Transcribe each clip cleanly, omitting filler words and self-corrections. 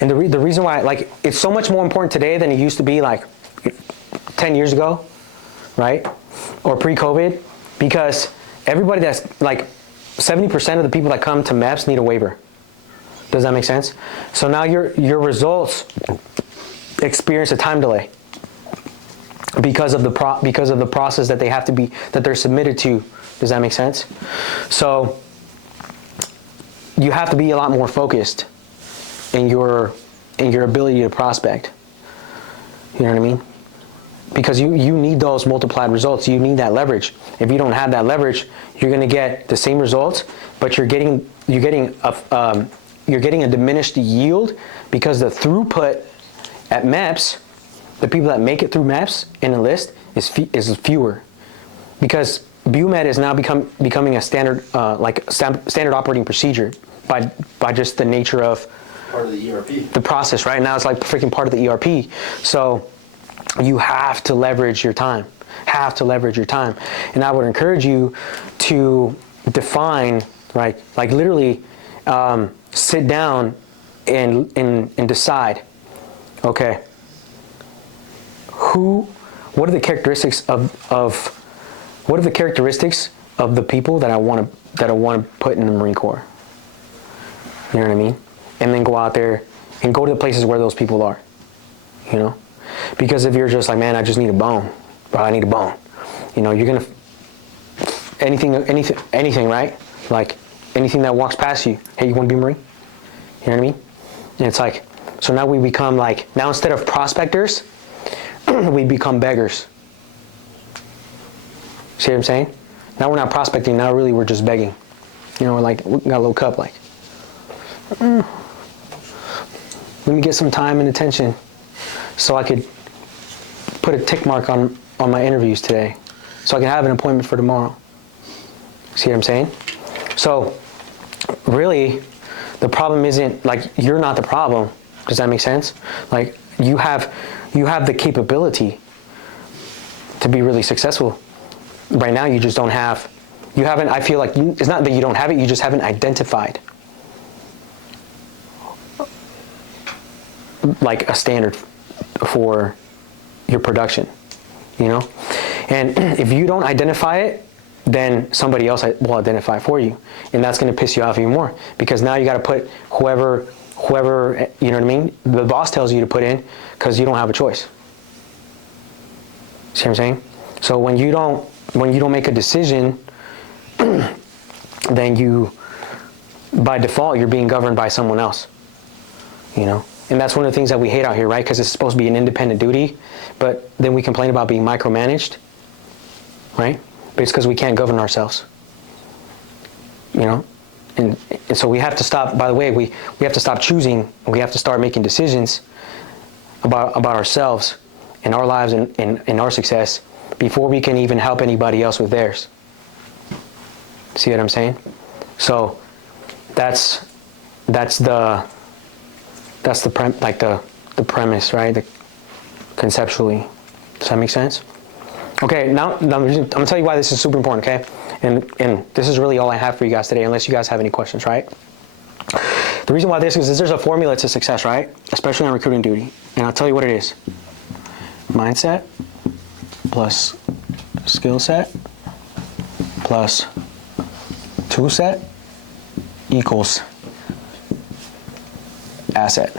And the reason why, like, it's so much more important today than it used to be like 10 years ago, right? Or pre-COVID, because everybody that's like 70% of the people that come to MEPS need a waiver. Does that make sense? So now your results experience a time delay because of the process that they're submitted to. Does that make sense? So you have to be a lot more focused in your ability to prospect. You know what I mean? Because you need those multiplied results. You need that leverage. If you don't have that leverage, you're going to get the same results, but you're getting a diminished yield because the throughput at MEPS, the people that make it through MEPS in a list is fewer, because BUMED is now becoming a standard standard operating procedure by just the nature of part of the ERP. The process. Right now it's like freaking part of the ERP. So you have to leverage your time. And I would encourage you to define, right, like literally sit down and decide, okay, what are the characteristics of the people that I want to put in the Marine Corps? You know what I mean? And then go out there and go to the places where those people are, you know? Because if you're just like, man, I just need a bone, bro, I need a bone. You know, you're gonna anything, right? Like anything that walks past you. Hey, you want to be a Marine? You know what I mean? And it's like, so now we become like, now instead of prospectors, we become beggars. See what I'm saying? Now we're not prospecting. Now really we're just begging. You know, we're like, we got a little cup, like, let me get some time and attention so I could put a tick mark on my interviews today, so I can have an appointment for tomorrow. See what I'm saying? So really, the problem isn't, like, you're not the problem. Does that make sense? Like, you have the capability to be really successful. Right now, you just don't have, I feel like it's not that you don't have it, you just haven't identified like a standard for your production, you know? And if you don't identify it, then somebody else will identify it for you. And that's going to piss you off even more, because now you got to put whoever, you know what I mean? The boss tells you to put in, because you don't have a choice. See what I'm saying? So when you don't make a decision, then by default, you're being governed by someone else, you know? And that's one of the things that we hate out here, right? Because it's supposed to be an independent duty, but then we complain about being micromanaged, right? But it's because we can't govern ourselves, you know? And so we have to stop, by the way, we have to stop choosing, and we have to start making decisions about ourselves and our lives and our success before we can even help anybody else with theirs. See what I'm saying? So that's the premise, right? Conceptually. Does that make sense? Okay, now I'm gonna tell you why this is super important, okay? And this is really all I have for you guys today, unless you guys have any questions, right? The reason why this is there's a formula to success, right? Especially on recruiting duty. And I'll tell you what it is. Mindset plus skill set plus tool set equals asset.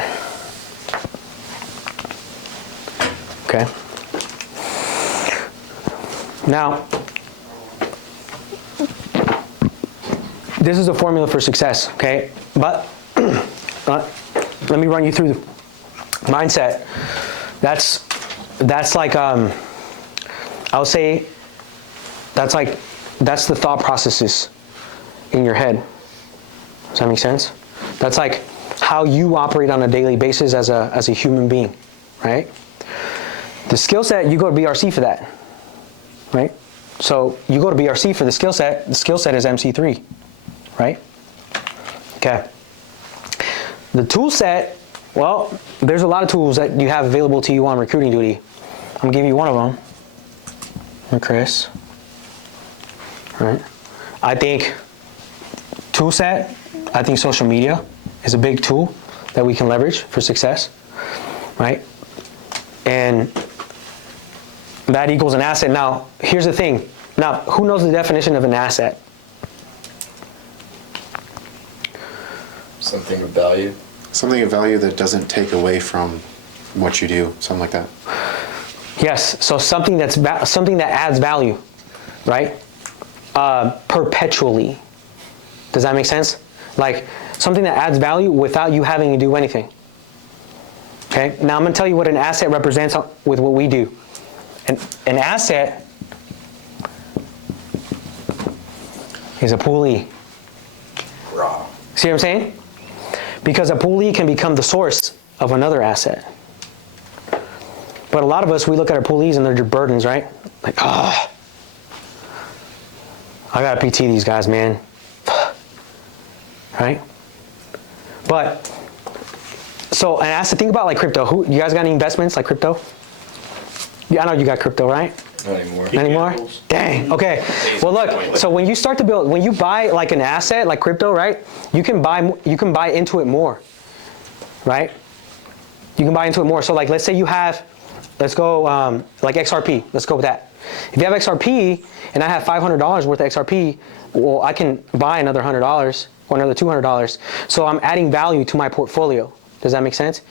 Okay. Now, this is a formula for success, okay? But let me run you through the mindset. That's like I'll say that's the thought processes in your head. Does that make sense? That's like how you operate on a daily basis as a human being, right? The skill set, you go to BRC for that, right? So you go to BRC for the skill set. The skill set is MC3, right? Okay. The tool set, well, there's a lot of tools that you have available to you on recruiting duty. I'm gonna give you one of them. And Chris, right? I think tool set, I think social media is a big tool that we can leverage for success, right? And that equals an asset. Now, here's the thing. Now, who knows the definition of an asset? Something of value. Something of value that doesn't take away from what you do, something like that. Yes, so something that adds value, right? Perpetually. Does that make sense? Like something that adds value without you having to do anything. Okay, now I'm going to tell you what an asset represents with what we do. An asset is a poolee. Raw. See what I'm saying? Because a poolee can become the source of another asset. But a lot of us, we look at our poolees and they're just burdens, right? Like, I gotta PT these guys, man. Right? But, so an asset, think about like crypto. You guys got any investments like crypto? Yeah, I know you got crypto, right? Not anymore. Not anymore? Dang. Okay. Well, look. So when you start to build, when you buy like an asset like crypto, right? You can buy into it more, right? You can buy into it more. So like, let's say you have, let's go like XRP. Let's go with that. If you have XRP and I have $500 worth of XRP, well, I can buy another $100 or another $200. So I'm adding value to my portfolio. Does that make sense?